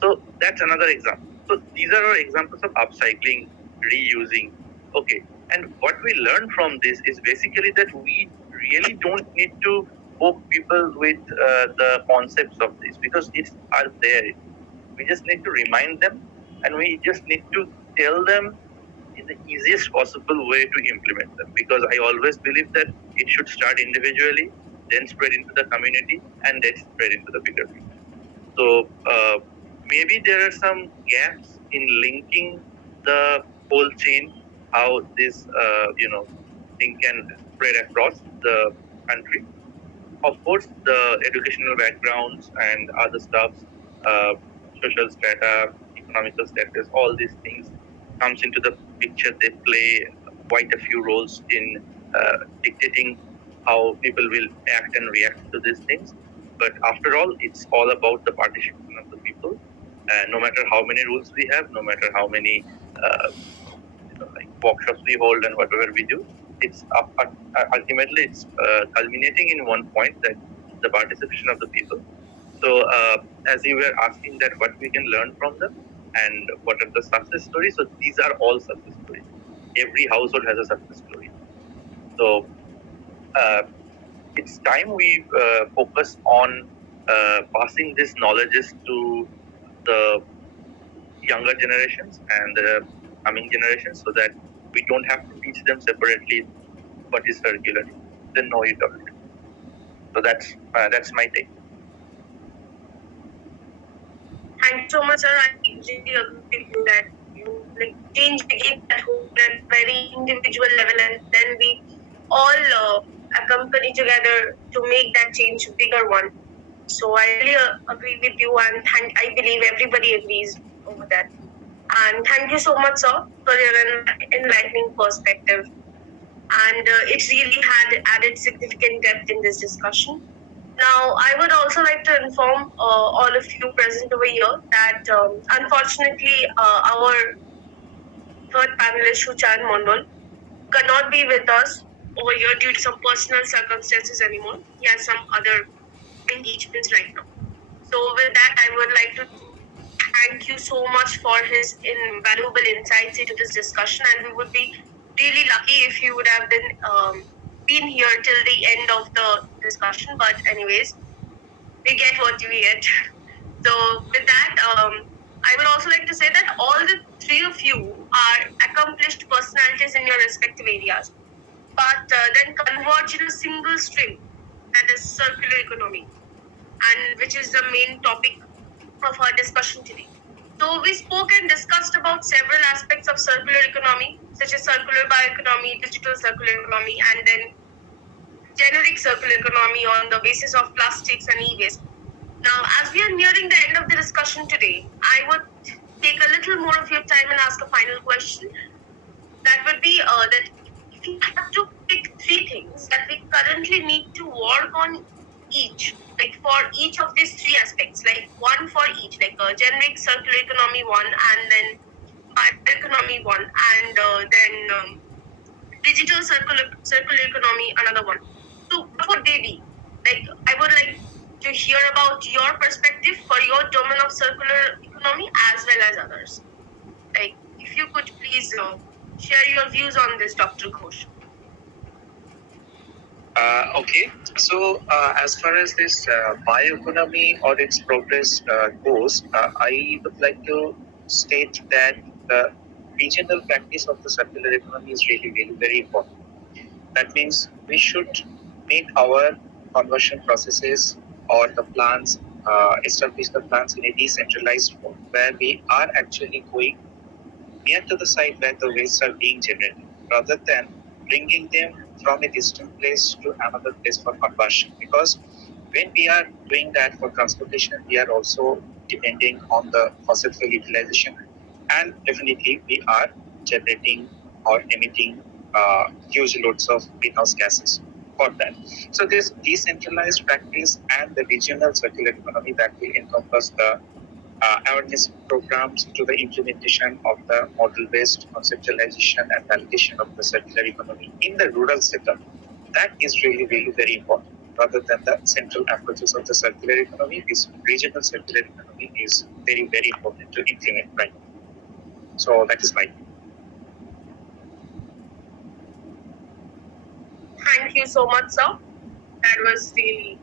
So that's another example. So these are our examples of upcycling, reusing. Okay. And what we learn from this is basically that we really don't need to poke people with the concepts of this, because it's are there. We just need to remind them, and we just need to tell them in the easiest possible way to implement them. Because I always believe that it should start individually, then spread into the community, and then spread into the bigger picture. So maybe there are some gaps in linking the whole chain, how this thing can spread across the country. Of course, the educational backgrounds and other stuff, social strata, economical status, all these things comes into the picture. They play quite a few roles in dictating how people will act and react to these things. But after all, it's all about the participation of the people. No matter how many rules we have, no matter how many workshops we hold and whatever we do, it's ultimately it's culminating in one point, that the participation of the people. So as you were asking that what we can learn from them and what are the success stories, so these are all success stories. Every household has a success story. So it's time we focus on passing these knowledges to the younger generations and the coming generations, so that we don't have to teach them separately what is circular. They know it already. So that's my take. Thank you so much, sir. I really agree with you that change begins at home at very individual level, and then we all accompany together to make that change bigger one. So I really agree with you, and I believe everybody agrees over that. And thank you so much, sir, for your enlightening perspective. And it really had added significant depth in this discussion. Now, I would also like to inform all of you present over here that unfortunately our third panelist, Shuchan Mondol, cannot be with us over here due to some personal circumstances anymore. He has some other engagements right now. So with that, I would like to thank you so much for his invaluable insights into this discussion, and we would be really lucky if you would have been here till the end of the discussion. But anyways, we get what we get. So with that, I would also like to say that all the three of you are accomplished personalities in your respective areas, but then converge in a single stream, that is circular economy, and which is the main topic of our discussion today. So we spoke and discussed about several aspects of circular economy, such as circular bioeconomy, digital circular economy, and then generic circular economy on the basis of plastics and e-waste. Now, as we are nearing the end of the discussion today, I would take a little more of your time and ask a final question. That would be that if you had to pick three things that we currently need to work on each, like for each of these three aspects, like one for each, like a generic circular economy one, and then bioeconomy one, and then digital circular economy another one. So what would they be? Like I would like to hear about your perspective for your domain of circular economy as well as others. Like if you could please share your views on this, Dr. Ghosh. Okay, so as far as this bioeconomy or its progress goes, I would like to state that the regional practice of the circular economy is really, really very important. That means we should make our conversion processes or the plants, establish the plants in a decentralized form where we are actually going near to the site where the wastes are being generated rather than bringing them from a distant place to another place for conversion. Because when we are doing that for transportation, we are also depending on the fossil fuel utilization, and definitely we are generating or emitting huge loads of greenhouse gases for that. So this decentralized practice and the regional circular economy that will encompass the awareness programs to the implementation of the model-based conceptualization and validation of the circular economy in the rural setup. That is really, really very important. Rather than the central approaches of the circular economy, this regional circular economy is very, very important to implement right now. So that is my view. Thank you so much, sir. That was really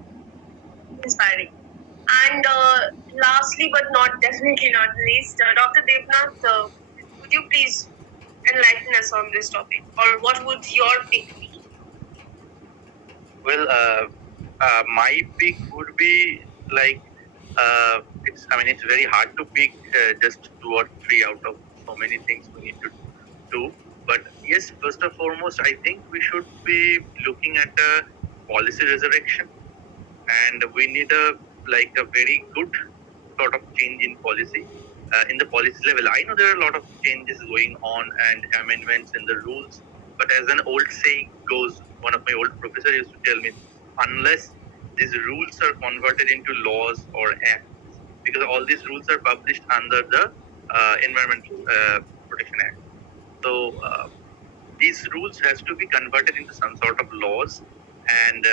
inspiring. And lastly, but not definitely not least, Dr. Devnath, would you please enlighten us on this topic, or what would your pick be? Well, my pick would be like it's. I mean, it's very hard to pick just two or three out of so many things we need to do. But yes, first and foremost, I think we should be looking at a policy resurrection, and we need a very good sort of change in policy. In the policy level, I know there are a lot of changes going on and amendments in the rules, but as an old saying goes, one of my old professors used to tell me, unless these rules are converted into laws or acts, because all these rules are published under the Environmental Protection Act. So these rules has to be converted into some sort of laws, and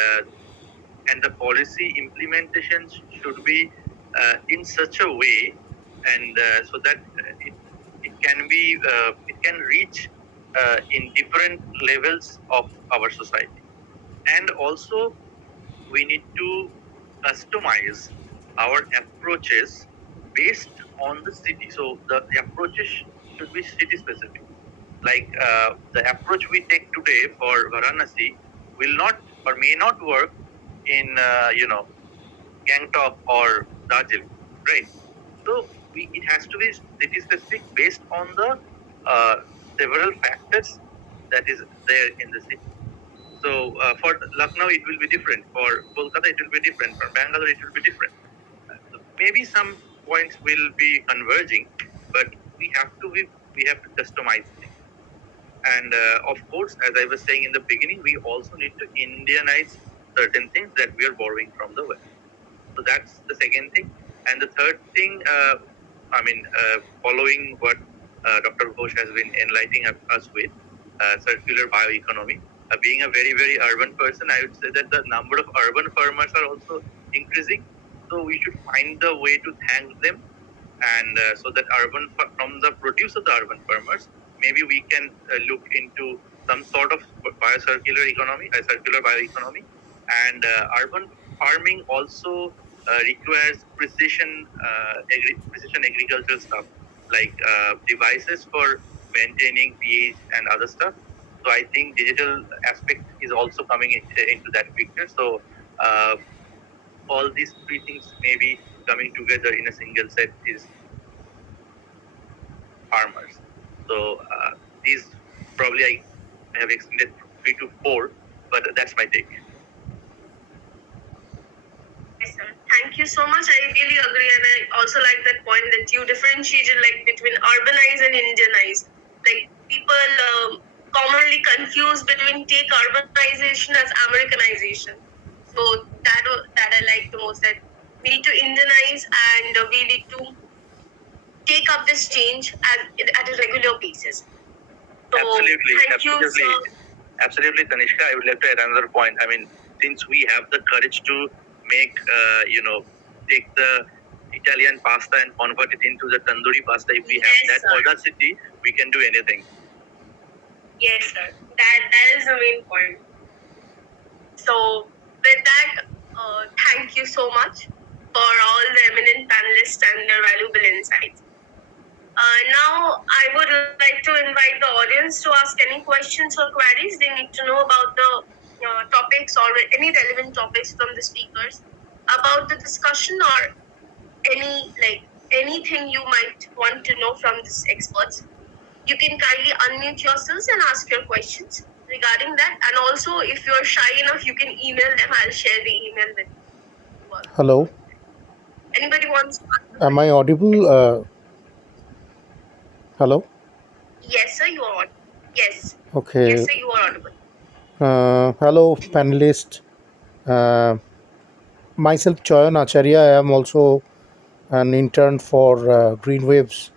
and the policy implementation should be in such a way, and so that it can be it can reach in different levels of our society. And also we need to customize our approaches based on the city. So the approaches should be city specific. Like the approach we take today for Varanasi will not or may not work in Gangtok or Darjeeling, right? So it has to be city specific based on the uh, several factors that is there in the city. So for Lucknow it will be different. For Kolkata it will be different. For Bangalore it will be different. Maybe some points will be converging, but we have to customize things. And of course, as I was saying in the beginning, we also need to Indianize certain things that we are borrowing from the West. So that's the second thing. And the third thing, following what Dr. Ghosh has been enlightening us with, circular bioeconomy. Being a very, very urban person, I would say that the number of urban farmers are also increasing. So we should find the way to thank them, and so that from the produce of the urban farmers, maybe we can look into some sort of biocircular economy, a circular bioeconomy, and urban farming also requires precision agricultural stuff like devices for maintaining pH and other stuff. So I think digital aspect is also coming into that picture. So uh, all these three things may be coming together in a single set is farmers. So these probably I have extended 3 to 4, but that's my take. Yes, sir. Thank you so much. I really agree, and I also like that point that you differentiated like between urbanized and Indianized. Like people commonly confuse between take urbanization as Americanization. So that I like the most. That we need to Indianize and we need to take up this change at a regular basis. So thank you, sir. Absolutely, Tanishka. I would like to add another point. I mean, since we have the courage to make, take the Italian pasta and convert it into the tandoori pasta, if we have Yes, that sir. audacity, we can do anything. Yes, sir. That is the main point. So, with that, thank you so much for all the eminent panelists and their valuable insights. Now, I would like to invite the audience to ask any questions or queries they need to know about the topics or any relevant topics from the speakers about the discussion or anything you might want to know from these experts. You can kindly unmute yourselves and ask your questions regarding that. And also, if you're shy enough, you can email them. I'll share the email with you. Hello, Anybody wants to ask? am I audible? Hello. Yes, sir, you are audible. Yes. Okay. Yes, sir, you are audible. Hello, panelist. Myself, Choyan Acharya. I am also an intern for Green Waves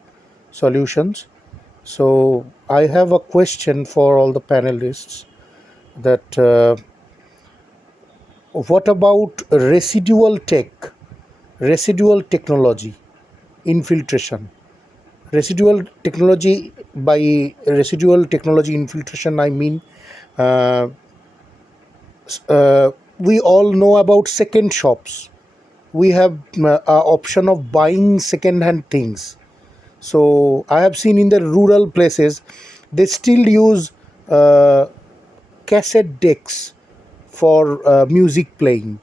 Solutions. So I have a question for all the panelists. That what about residual technology, infiltration? Residual technology, by residual technology infiltration, I mean uh, we all know about second shops. We have a option of buying second hand things. So I have seen in the rural places they still use cassette decks for music playing.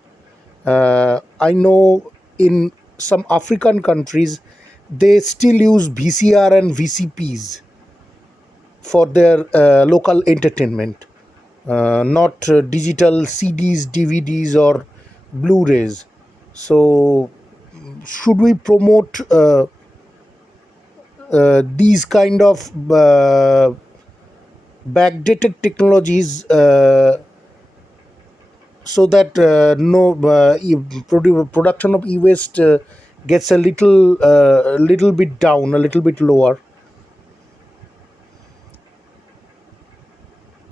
I know in some African countries they still use VCR and VCPs for their local entertainment, not digital CDs, DVDs, or Blu-rays. So, should we promote these kind of backdated technologies so that production of e-waste gets a little bit down, a little bit lower?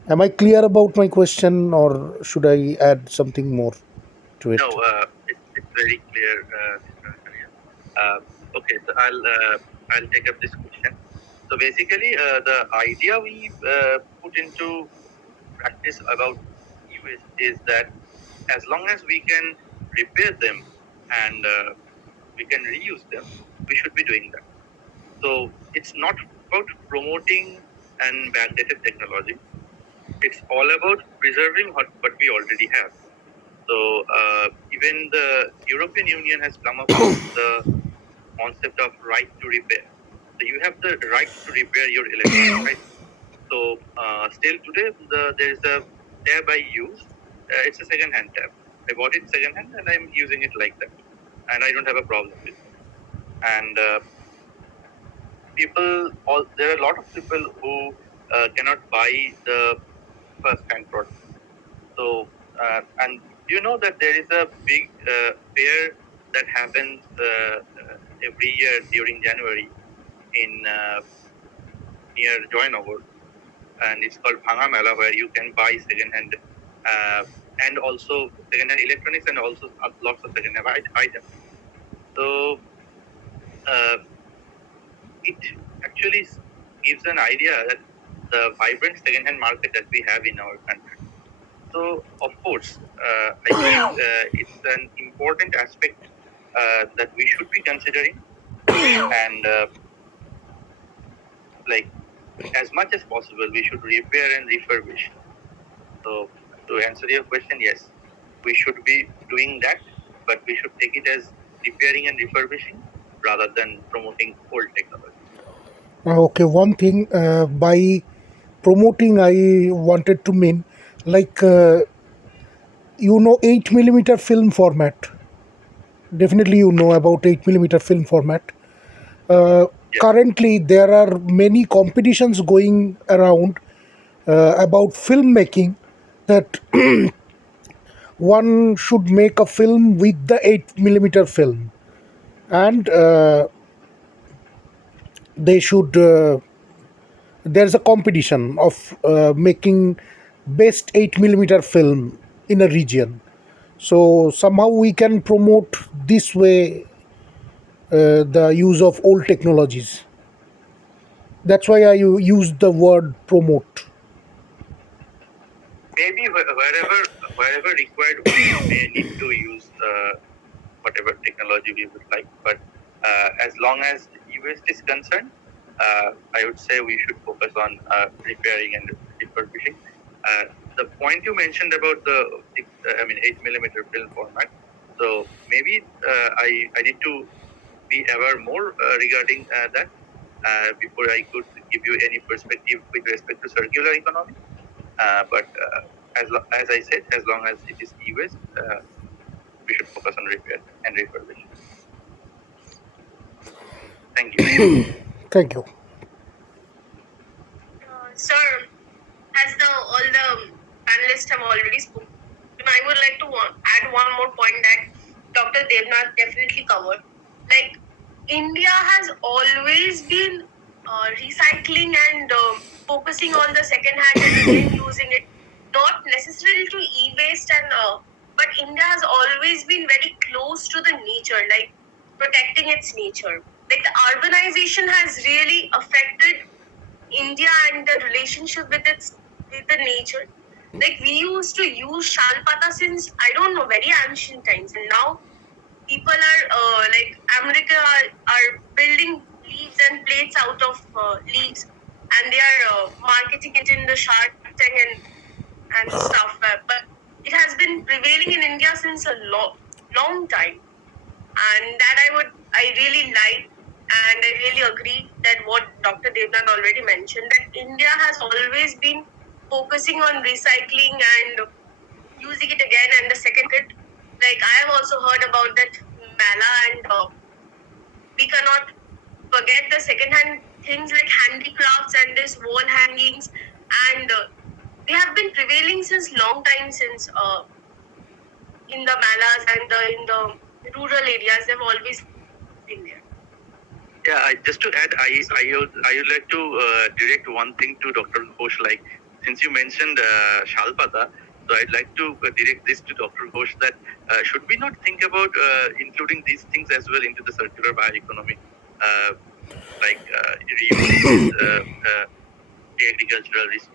Am I clear about my question, or should I add something more to it? No, it's very clear. Okay, so I'll take up this question. So basically, the idea we put into practice about e-waste is that as long as we can repair them and we can reuse them, we should be doing that. So it's not about promoting and backdated technology. It's all about preserving what we already have. So even the European Union has come up with the concept of right to repair. So you have the right to repair your electronics, right? So still today, there is a tab I use. It's a second-hand tab. I bought it second-hand and I'm using it like that, and I don't have a problem with it. And there are a lot of people who cannot buy the first-hand product. So and you know that there is a big fair that happens every year during January in near Joynagar, and it's called Bhanga Mela, where you can buy second-hand and also second-hand electronics and also lots of second-hand items. So uh, it actually gives an idea that the vibrant second-hand market that we have in our country. So, of course, I think it's an important aspect that we should be considering, and like as much as possible, we should repair and refurbish. So, to answer your question, yes, we should be doing that, but we should take it as repairing and refurbishing rather than promoting old technology. Okay, one thing by promoting, I wanted to mean like 8 millimeter film format. Definitely, you know about 8 millimeter film format. Uh, Yeah. Currently, there are many competitions going around about filmmaking that one should make a film with the 8 millimeter film, and they should. There's a competition of making best 8 millimeter film in a region. So somehow we can promote this way the use of old technologies. That's why I use the word promote. Maybe wherever required, we may need to use whatever technology we would like. But as long as US is concerned, I would say we should focus on repairing and refurbishing. Uh, the point you mentioned about the 8 millimeter film format. So maybe I need to be aware more regarding that before I could give you any perspective with respect to circular economy. But as I said, as long as it is e-waste, we should focus on repair and refurbishing. Thank you. Thank you. Sir, as all the panelists have already spoken, I would like to add one more point that Dr. Devnath definitely covered. Like, India has always been recycling and focusing on the second hand and again using it, not necessarily to e-waste but India has always been very close to the nature, like protecting its nature. Like, the urbanization has really affected India and the relationship with the nature. Like, we used to use shalpata since I don't know very ancient times, and now people are like America are building leaves and plates out of leaves, and they are marketing it in the Shark Tank and stuff. But it has been prevailing in India since a long time, and that I really like, and I really agree that what Dr. Devnath already mentioned, that India has always been focusing on recycling and using it again and the second it. Like, I have also heard about that Mela, and we cannot forget the second hand things like handicrafts and this wall hangings, and they have been prevailing since long time, since in the Malas and in the rural areas they've always been there. Yeah, just to add, I would like to direct one thing to Dr. Ghosh. Like, since you mentioned Shalpata, so I'd like to direct this to Dr. Ghosh that should we not think about including these things as well into the circular bioeconomy, like reusing agricultural resources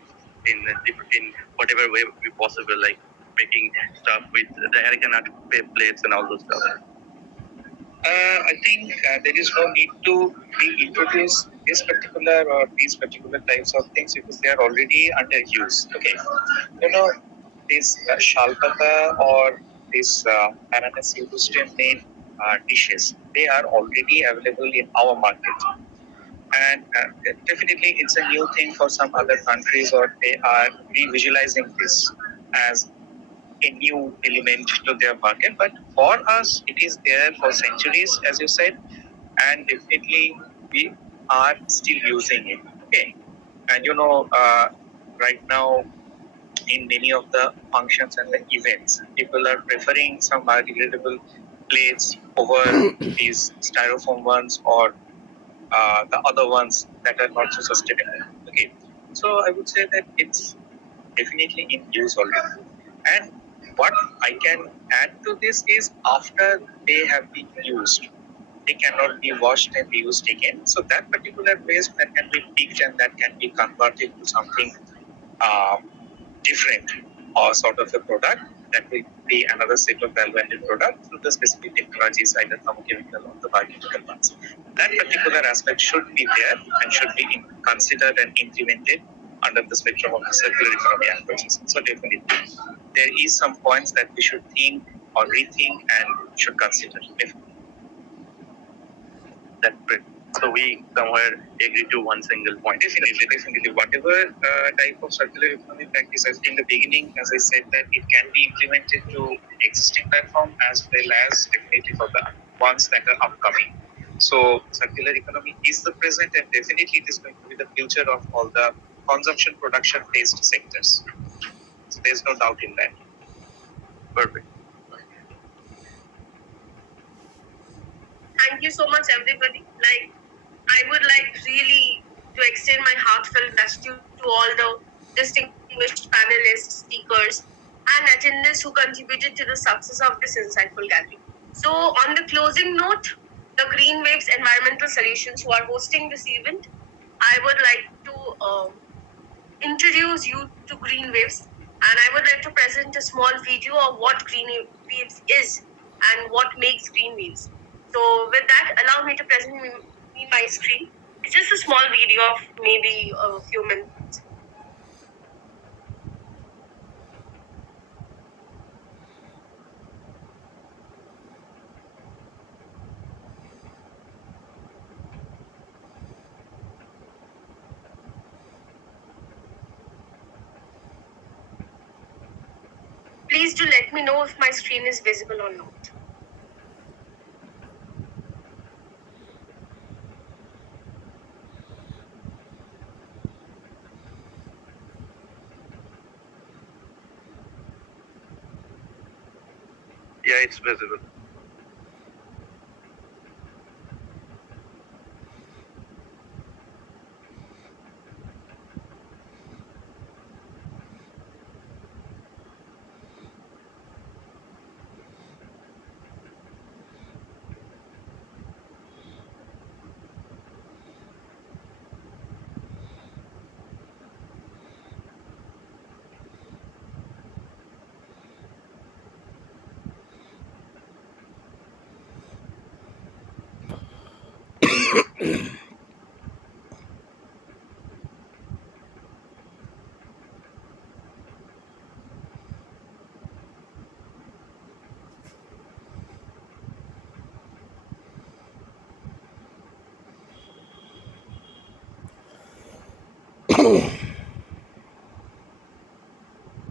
in whatever way possible, like making stuff with the Arakanat plates and all those stuff. I think there is no need to reintroduce this particular or these particular types of things because they are already under use. Okay, this shalpata or this Varanasi Muslim made dishes, they are already available in our market. And definitely it's a new thing for some other countries, or they are revisualizing this as a new element to their market. But for us, it is there for centuries, as you said, and definitely we are still using it. Okay, and right now in many of the functions and the events, people are preferring some biodegradable plates over these styrofoam ones or the other ones that are not so sustainable. Okay, so I would say that it's definitely in use already. And what I can add to this is after they have been used, they cannot be washed and reused again. So that particular waste that can be picked and that can be converted to something uh, different or sort of a product that will be another set of value-added product through the specific technologies, either thermochemical or the biochemical ones. That particular aspect should be there and should be considered and implemented under the spectrum of the circular economy approaches. So definitely, there is some points that we should think or rethink and should consider. That's great. So we somewhere agree to one single point. Definitely. Whatever type of circular economy practice, I think in the beginning, as I said, that it can be implemented to existing platform as well as definitely for the ones that are upcoming. So circular economy is the present and definitely it is going to be the future of all the consumption production based sectors. So there's no doubt in that. Perfect. Thank you so much, everybody. I would like really to extend my heartfelt gratitude to all the distinguished panelists, speakers, and attendees who contributed to the success of this insightful gathering. So, on the closing note, the Green Waves Environmental Solutions, who are hosting this event, I would like to introduce you to Green Waves, and I would like to present a small video of what Green Waves is and what makes Green Waves. So, with that, allow me to present me my screen. It's just a small video of maybe a few minutes. Please do let me know if my screen is visible or not. Yeah, it's visible.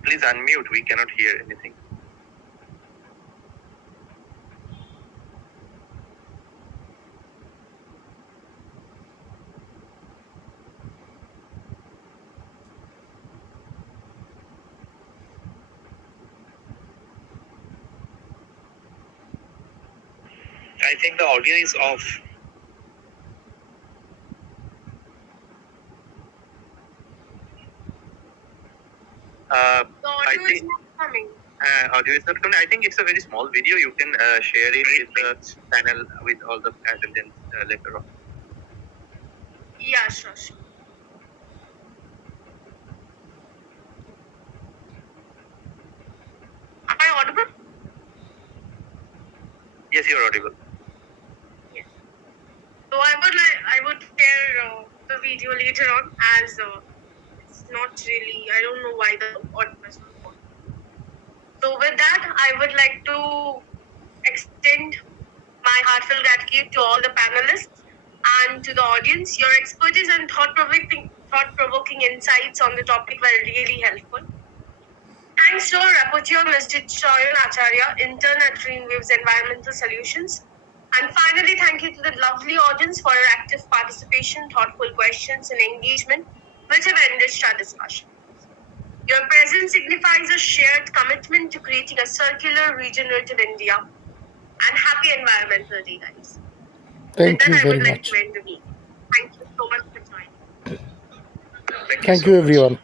Please unmute. We cannot hear anything. I think the audio is off. The I audio is think not coming. audio is not coming. I think it's a very small video. You can share it with the panel with all the attendants later on. Yeah, sure. Am I audible? Yes, you're audible. Yes. So I would share the video later on as it's not really. I don't know why the audio is not on. So with that, I would like to extend my heartfelt gratitude to all the panelists and to the audience. Your expertise and thought-provoking insights on the topic were really helpful. Thanks to our rapporteur, Mr. Chayan Acharya, intern at Green Waves Environmental Solutions. And finally, thank you to the lovely audience for your active participation, thoughtful questions, and engagement, which have enriched our discussion. Your presence signifies a shared commitment to creating a circular, regenerative India. And happy Environmental Day, guys. Thank With you that, I very would like much. to end the meeting. Thank you so much for joining. Thank you, everyone.